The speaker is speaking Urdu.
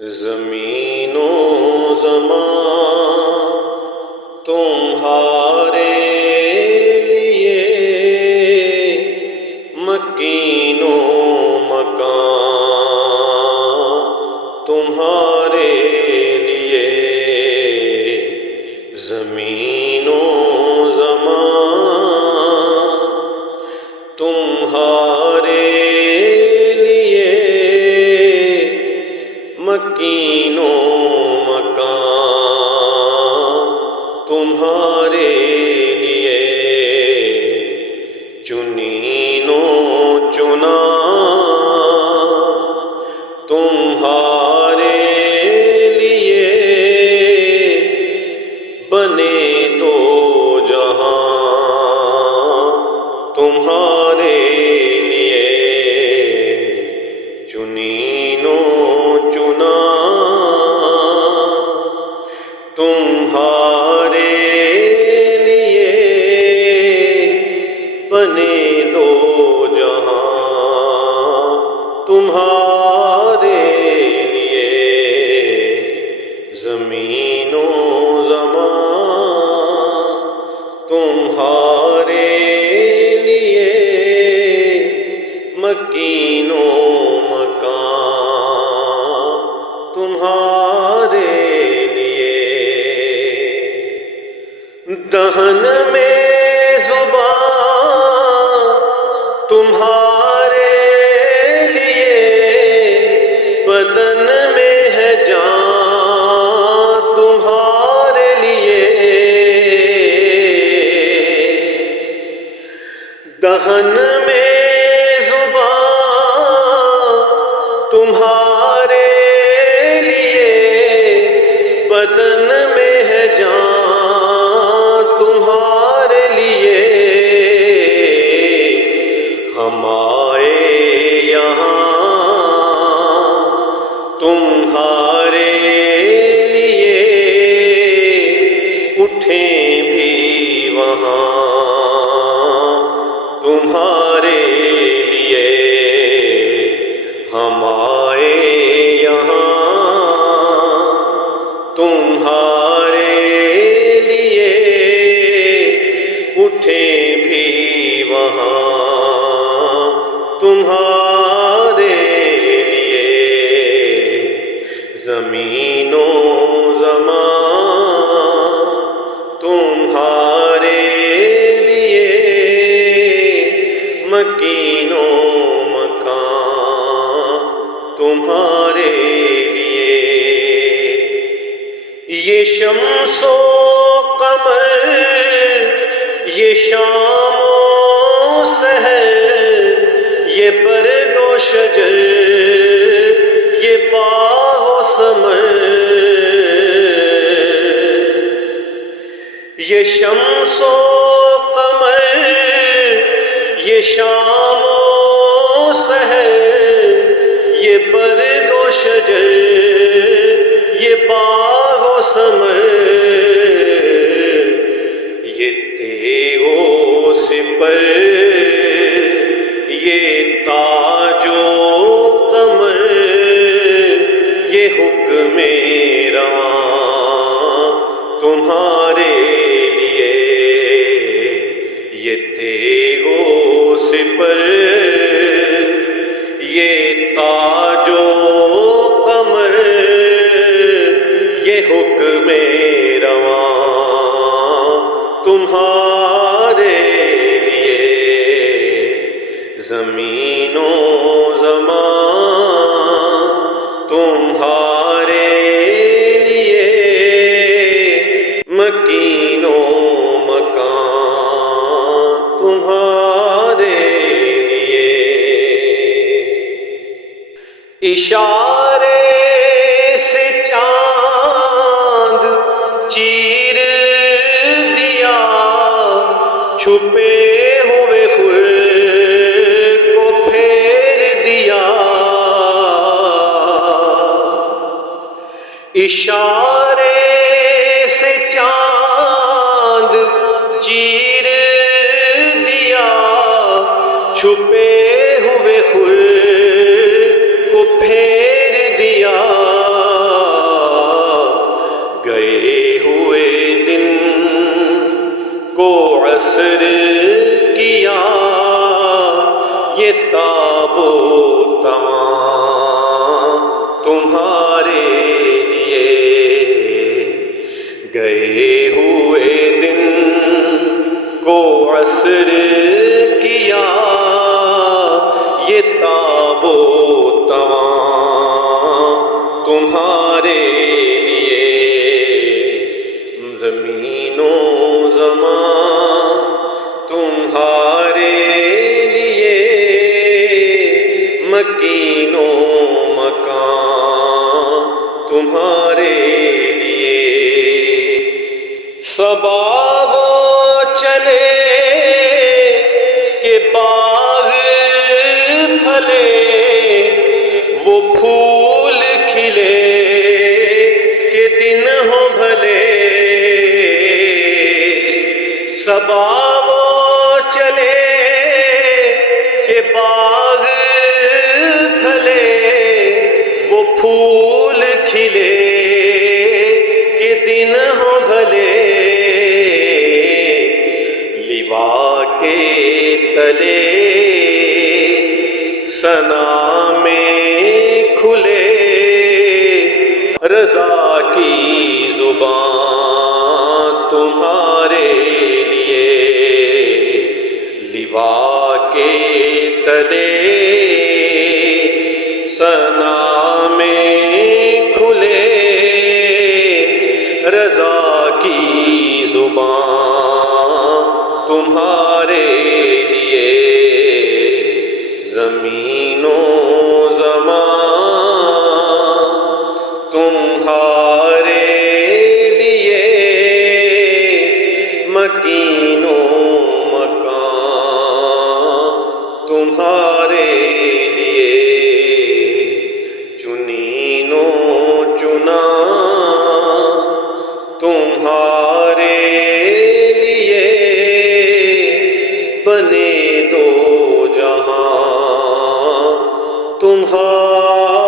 زمین و زمان تمہارے لیے، مکین و مکان تمہارے لیے، زمین و زمان تمہارے لیے، مکین و مکان تمہارے لیے، چنین و چنا تمہارے لیے، بنے دو جہاں تمہارے لیے، چنین و چنا تمہارے لیے، بنے دو جہاں تمہارے لیے، زمین و زمان تمہارے لیے، مکین و مکان تمہارے لیے، دہن میں زبان تمہارے لیے، بدن میں ہے جان تمہارے لیے، دہن میں زبان تمہارے لیے، بدن میں ہے جان تمہارے لیے، ہم آئے یہاں تمہارے لیے، اٹھیں بھی وہاں تمہارے لیے، ہم آئے یہاں تمہارے لیے، اٹھیں بھی وہاں تمہارے لیے، زمین و زمان تمہارے لیے، مکین و مکان تمہارے لیے، یہ شمس و قمر، یہ شام و سحر، یہ برگ و شجر، یہ باغ و ثمر، یہ شمس و قمر، یہ شام و سحر، یہ برگ و شجر، یہ باغ و ثمر، یہ تیغ و سپر، یہ تاج و قمر، یہ حکم رواں تمہارے لیے، یہ تیغ و سپر، یہ تاج و قمر، یہ حکم رواں تمہارے لیے، زمین و زمان تمہارے لیے، مکین و مکان تمہارے لیے، اشارے سے چاند چیر دیا، چھپے ہوئے خور کو پھیر دیا، اشارے سے چاند چیر دیا، چھپے ہوئے خور کو پھیر دیا، تمہارے لیے گئے ہوئے دن کو عصر کیا یہ تاب و تواں تمہارے لیے زمین و زمان تمہارے لیے مکین و مکان تمہارے لیے صبا وہ چلے کہ باغ پھلے وہ پھول کھلے کہ دن ہو بھلے صبا وہ چلے کہ باغ پھلے وہ پھول کھلے کہ دن ہو بھلے لیوا کے تلے ثنا میں کھلے رضا کی زبان تمہارے لیے لیوا کے تلے ثنا میں کھلے رضا کی زبان تمہارے لیے زمین و زمان تمہارے لیے مکین و مکان تمہارے لیے چنین و چنا تمہارے لیے بنے دو جہاں تمہارے